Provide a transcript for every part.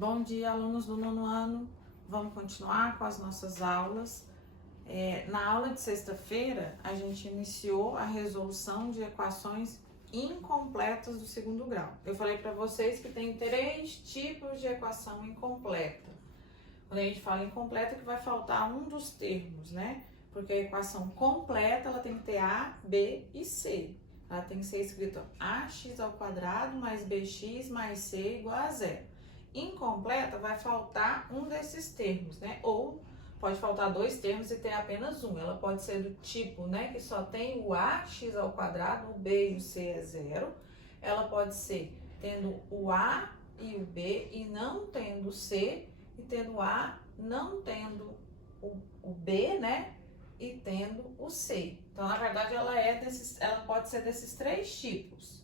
Bom dia, alunos do nono ano. Vamos continuar com as nossas aulas. Na aula de sexta-feira, a gente iniciou a resolução de equações incompletas do segundo grau. Eu falei para vocês que tem 3 tipos de equação incompleta. Quando a gente fala incompleta, que vai faltar um dos termos, né? Porque a equação completa, ela tem que ter A, B e C. Ela tem que ser escrita ax ao quadrado mais bx mais c igual a zero. Incompleta vai faltar um desses termos, né? Ou pode faltar 2 termos e ter apenas um. Ela pode ser do tipo, né, que só tem o ax ao quadrado, o b e o c é zero. Ela pode ser tendo o a e o b e não tendo o c, e tendo o a, não tendo o b, né, e tendo o c. Então, na verdade, ela pode ser desses 3 tipos.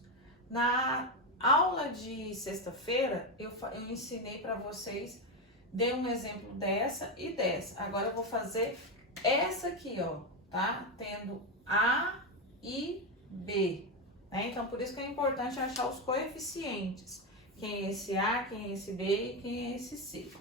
Na aula de sexta-feira, eu ensinei para vocês, dei um exemplo dessa e dessa. Agora eu vou fazer essa aqui, ó, tá? Tendo A e B, né? Então, por isso que é importante achar os coeficientes. Quem é esse A, quem é esse B e quem é esse C.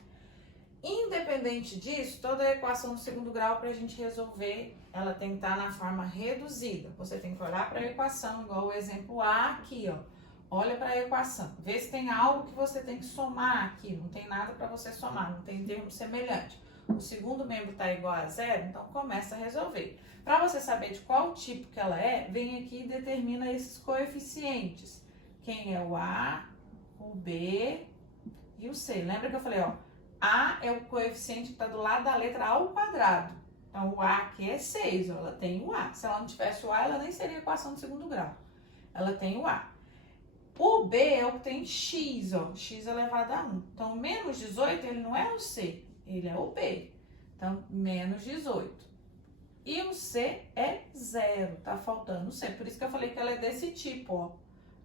Independente disso, toda a equação do segundo grau, para a gente resolver, ela tem que estar na forma reduzida. Você tem que olhar para a equação, igual o exemplo A aqui, ó. Olha para a equação, vê se tem algo que você tem que somar aqui. Não tem nada para você somar, não tem termo semelhante. O segundo membro está igual a zero, então começa a resolver. Para você saber de qual tipo que ela é, vem aqui e determina esses coeficientes. Quem é o A, o B e o C. Lembra que eu falei, ó, A é o coeficiente que está do lado da letra ao quadrado. Então, o A aqui é 6, ó, ela tem o A. Se ela não tivesse o A, ela nem seria equação do segundo grau. Ela tem o A. O B é o que tem x, ó, x elevado a 1. Então, menos 18, ele não é o C, ele é o B. Então, menos 18. E o C é 0, tá faltando o C. Por isso que eu falei que ela é desse tipo, ó.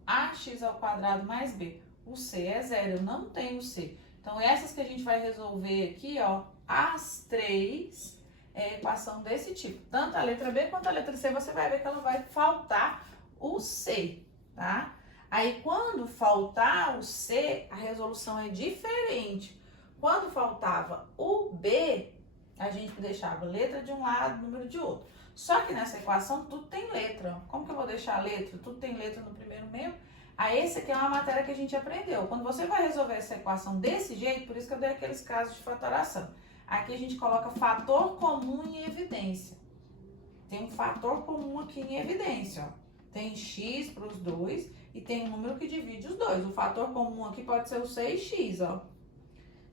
Ax ao quadrado mais B. O C é 0, eu não tenho o C. Então, essas que a gente vai resolver aqui, ó, as 3 é equação desse tipo. Tanto a letra B quanto a letra C, você vai ver que ela vai faltar o C, tá? Aí, quando faltar o C, a resolução é diferente. Quando faltava o B, a gente deixava letra de um lado, número de outro. Só que nessa equação, tudo tem letra. Como que eu vou deixar a letra? Tudo tem letra no primeiro membro. Aí, esse aqui é uma matéria que a gente aprendeu. Quando você vai resolver essa equação desse jeito, por isso que eu dei aqueles casos de fatoração. Aqui a gente coloca fator comum em evidência. Tem um fator comum aqui em evidência, ó. Tem x para os dois e tem um número que divide os dois. O fator comum aqui pode ser o 6x, ó.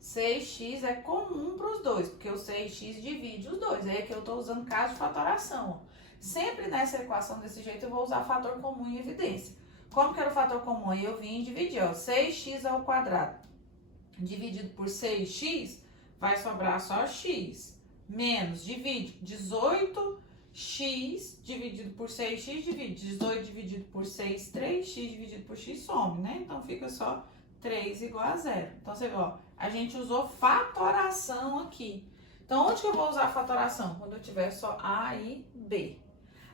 6x é comum para os dois, porque o 6x divide os dois. Aí aqui eu estou usando caso de fatoração, ó. Sempre nessa equação desse jeito eu vou usar fator comum em evidência. Como que era o fator comum? Aí eu vim e dividi, ó. 6x ao quadrado dividido por 6x, vai sobrar só x. Menos, divide, 18x dividido por 6x, divide 18 dividido por 6, 3x dividido por x, some, né? Então, fica só 3 igual a 0. Então, você vê, ó, a gente usou fatoração aqui. Então, onde que eu vou usar fatoração? Quando eu tiver só A e B.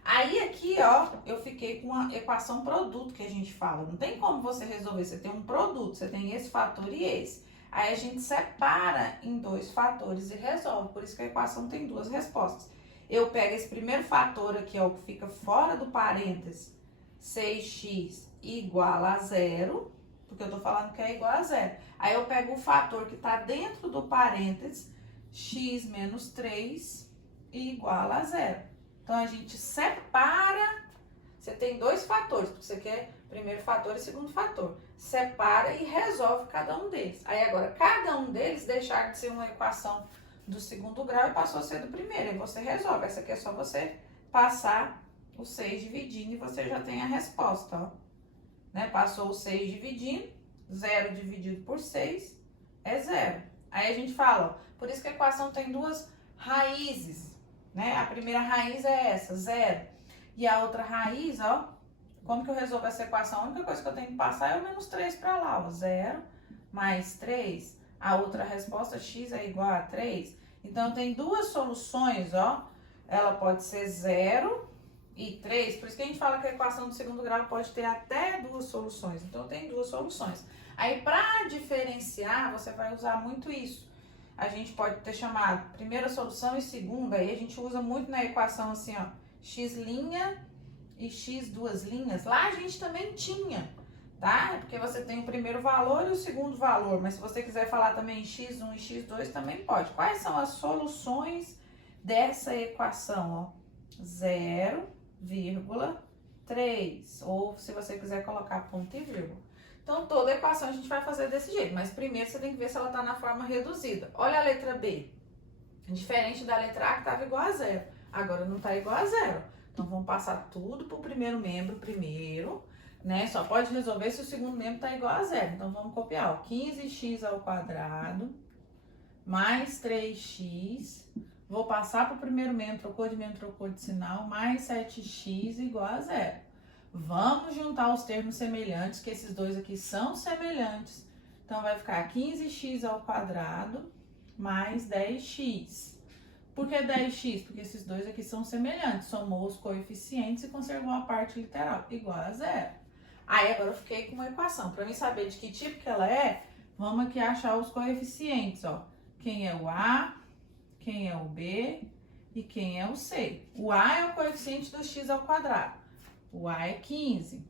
Aí, aqui, ó, eu fiquei com a equação produto que a gente fala. Não tem como você resolver, você tem um produto, você tem esse fator e esse. Aí, a gente separa em 2 fatores e resolve. Por isso que a equação tem 2 respostas. Eu pego esse primeiro fator aqui, ó, que fica fora do parênteses, 6x igual a 0, porque eu tô falando que é igual a 0. Aí eu pego o fator que tá dentro do parênteses, x menos 3 igual a 0. Então, a gente separa, você tem 2 fatores, porque você quer primeiro fator e segundo fator. Separa e resolve cada um deles. Aí, agora, cada um deles deixar de ser uma equação do segundo grau e passou a ser do primeiro. Aí você resolve. Essa aqui é só você passar o 6 dividindo e você já tem a resposta, ó. Né? Passou o 6 dividindo, 0 dividido por 6 é 0. Aí a gente fala, ó, por isso que a equação tem 2 raízes, né? A primeira raiz é essa, 0. E a outra raiz, ó, como que eu resolvo essa equação? A única coisa que eu tenho que passar é o menos 3 para lá, ó. 0 mais 3. A outra resposta, x é igual a 3. Então, tem 2 soluções, ó. Ela pode ser 0 e 3, por isso que a gente fala que a equação do segundo grau pode ter até duas soluções. Então, tem duas soluções. Aí, para diferenciar, você vai usar muito isso. A gente pode ter chamado primeira solução e segunda, aí a gente usa muito na equação assim, ó, x' e x duas linhas. Lá a gente também tinha, tá? Porque você tem o primeiro valor e o segundo valor, mas se você quiser falar também x1 e x2, também pode. Quais são as soluções dessa equação, ó? 0,3, ou se você quiser colocar ponto e vírgula. Então, toda a equação a gente vai fazer desse jeito, mas primeiro você tem que ver se ela está na forma reduzida. Olha a letra B, diferente da letra A que estava igual a zero, agora não está igual a zero. Então, vamos passar tudo para o primeiro membro primeiro, né? Só pode resolver se o segundo membro está igual a zero. Então, vamos copiar, ó, 15x ao quadrado mais 3x, vou passar para o primeiro membro, trocou de sinal, mais 7x igual a zero. Vamos juntar os termos semelhantes, que esses dois aqui são semelhantes. Então, vai ficar 15x ao quadrado mais 10x. Por que 10x? Porque esses dois aqui são semelhantes. Somou os coeficientes e conservou a parte literal, igual a zero. Aí, agora eu fiquei com uma equação. Para mim saber de que tipo que ela é, vamos aqui achar os coeficientes, ó. Quem é o A, quem é o B e quem é o C. O A é o coeficiente do x ao quadrado. O A é 15.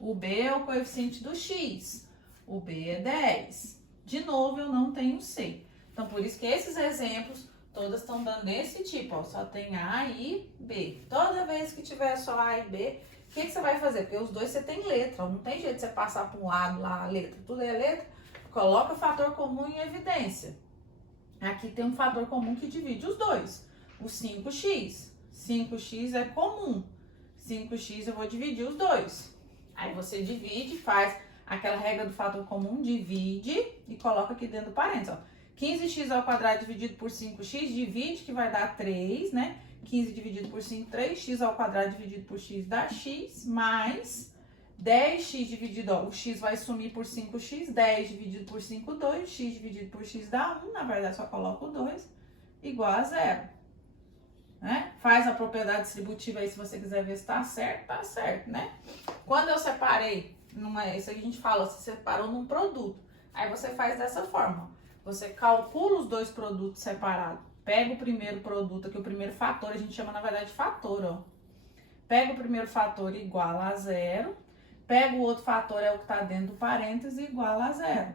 O B é o coeficiente do x. O B é 10. De novo, eu não tenho C. Então, por isso que esses exemplos, todas estão dando desse tipo, ó. Só tem A e B. Toda vez que tiver só A e B, o que você vai fazer? Porque os dois você tem letra, ó. Não tem jeito de você passar para um lado lá a letra. Tudo é letra. Coloca o fator comum em evidência. Aqui tem um fator comum que divide os dois. O 5x. 5x é comum. 5x eu vou dividir os dois. Aí você divide, faz aquela regra do fator comum, divide e coloca aqui dentro do parênteses, ó. 15x ao quadrado dividido por 5x, divide que vai dar 3, né? 15 dividido por 5, 3x ao quadrado dividido por x dá x, mais 10x dividido, ó, o x vai sumir por 5x, 10 dividido por 5, 2, x dividido por x dá 1, na verdade só coloco o 2, igual a 0. Né? Faz a propriedade distributiva aí se você quiser ver se tá certo, né? Quando eu separei, isso aí a gente fala, você separou num produto, aí você faz dessa forma, você calcula os dois produtos separados, pega o primeiro produto aqui, o primeiro fator, a gente chama na verdade de fator, ó. Pega o primeiro fator igual a 0, pega o outro fator, é o que está dentro do parêntese, igual a 0.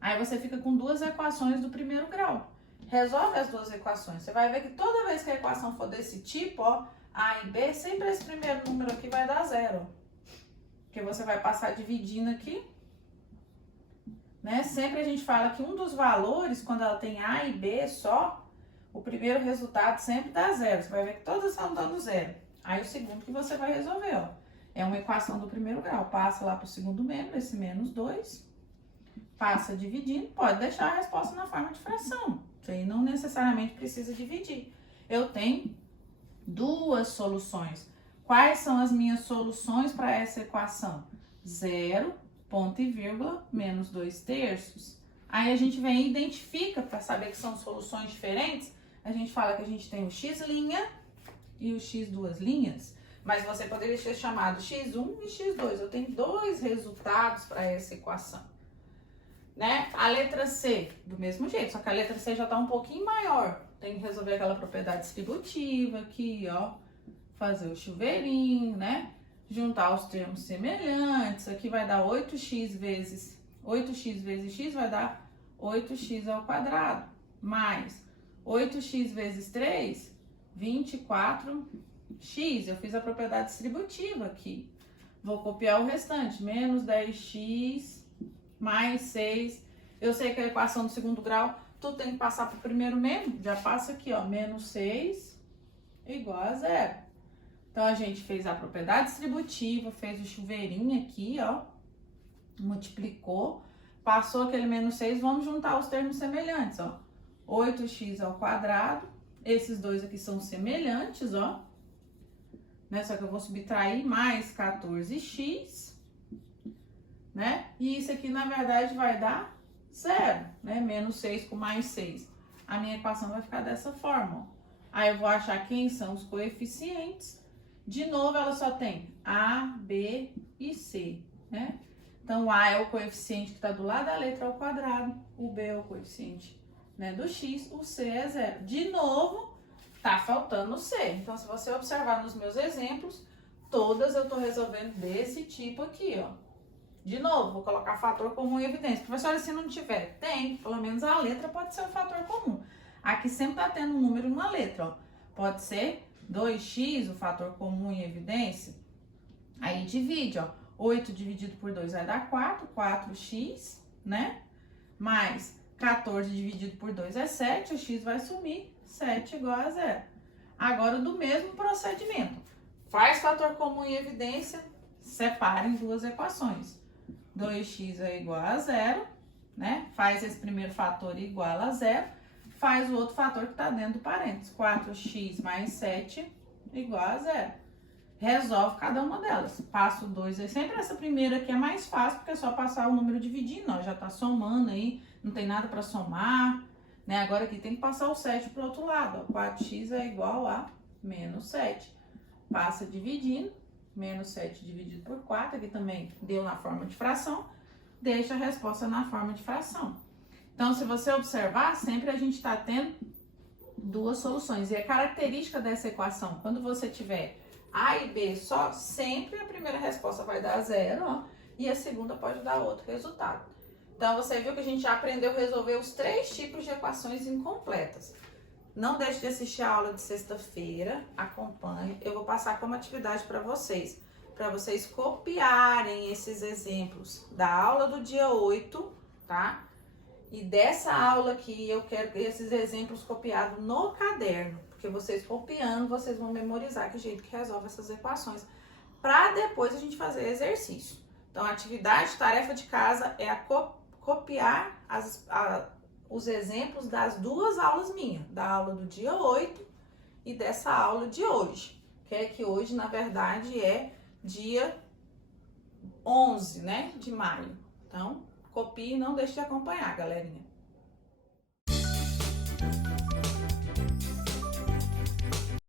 Aí você fica com duas equações do primeiro grau. Resolve as duas equações. Você vai ver que toda vez que a equação for desse tipo, ó, A e B, sempre esse primeiro número aqui vai dar 0. Porque você vai passar dividindo aqui, né? Sempre a gente fala que um dos valores, quando ela tem A e B só, o primeiro resultado sempre dá 0. Você vai ver que todas estão dando 0. Aí o segundo que você vai resolver, ó, é uma equação do primeiro grau. Passa lá para o segundo membro, esse menos 2. Passa dividindo, pode deixar a resposta na forma de fração. Isso aí não necessariamente precisa dividir. Eu tenho duas soluções. Quais são as minhas soluções para essa equação? 0, ponto e vírgula, menos 2 terços. Aí a gente vem e identifica, para saber que são soluções diferentes, a gente fala que a gente tem o x' e o x duas linhas. Mas você poderia ter chamado x1 e x2. Eu tenho dois resultados para essa equação. Né? A letra C, do mesmo jeito, só que a letra C já está um pouquinho maior. Tem que resolver aquela propriedade distributiva aqui, ó. Fazer o chuveirinho, né? Juntar os termos semelhantes. Aqui vai dar 8x vezes x vai dar 8x ao quadrado. Mais 8x vezes 3, 24x. Eu fiz a propriedade distributiva aqui. Vou copiar o restante. Menos 10x mais 6. Eu sei que a equação do segundo grau, tudo tem que passar para o primeiro membro. Já passa aqui, ó. Menos 6 igual a 0. Então, a gente fez a propriedade distributiva, fez o chuveirinho aqui, ó. Multiplicou. Passou aquele menos 6, vamos juntar os termos semelhantes, ó. 8x ao quadrado. Esses dois aqui são semelhantes, ó. Né? Só que eu vou subtrair mais 14x. Né? E isso aqui, na verdade, vai dar 0, né? Menos 6 com mais 6. A minha equação vai ficar dessa forma, ó. Aí eu vou achar quem são os coeficientes De novo, ela só tem A, B e C, né? Então, o A é o coeficiente que está do lado da letra ao quadrado, o B é o coeficiente, né, do X, o C é 0. De novo, tá faltando o C. Então, se você observar nos meus exemplos, todas eu tô resolvendo desse tipo aqui, ó. De novo, vou colocar fator comum em evidência. Professora, se não tiver, tem, pelo menos a letra pode ser um fator comum. Aqui sempre tá tendo um número numa letra, ó. Pode ser 2x, o fator comum em evidência. Aí divide, ó. 8 dividido por 2 vai dar 4, 4x, né? Mais 14 dividido por 2 é 7, o x vai sumir, 7 igual a 0. Agora, do mesmo procedimento, faz fator comum em evidência, separa em duas equações. 2x é igual a 0, né? Faz esse primeiro fator igual a 0, faz o outro fator que está dentro do parênteses. 4x mais 7 igual a 0. Resolve cada uma delas. Passo 2, sempre essa primeira aqui é mais fácil, porque é só passar o número dividindo, ó, já tá somando aí, não tem nada para somar, né? Agora aqui tem que passar o 7 pro outro lado, ó. 4x é igual a menos 7. Passa dividindo, menos 7 dividido por 4, aqui também deu na forma de fração, deixa a resposta na forma de fração. Então, se você observar, sempre a gente está tendo duas soluções. E a característica dessa equação, quando você tiver A e B só, sempre a primeira resposta vai dar 0, ó, e a segunda pode dar outro resultado. Então, você viu que a gente já aprendeu a resolver os 3 tipos de equações incompletas. Não deixe de assistir a aula de sexta-feira, acompanhe. Eu vou passar como atividade para vocês copiarem esses exemplos da aula do dia 8, tá? E dessa aula aqui, eu quero esses exemplos copiados no caderno. Porque vocês copiando, vocês vão memorizar que jeito que resolve essas equações. Para depois a gente fazer exercício. Então, a atividade, tarefa de casa é copiar os exemplos das duas aulas minhas. Da aula do dia 8 e dessa aula de hoje. Que é que hoje, na verdade, é dia 11, né, de maio. Então, copie e não deixe de acompanhar, galerinha.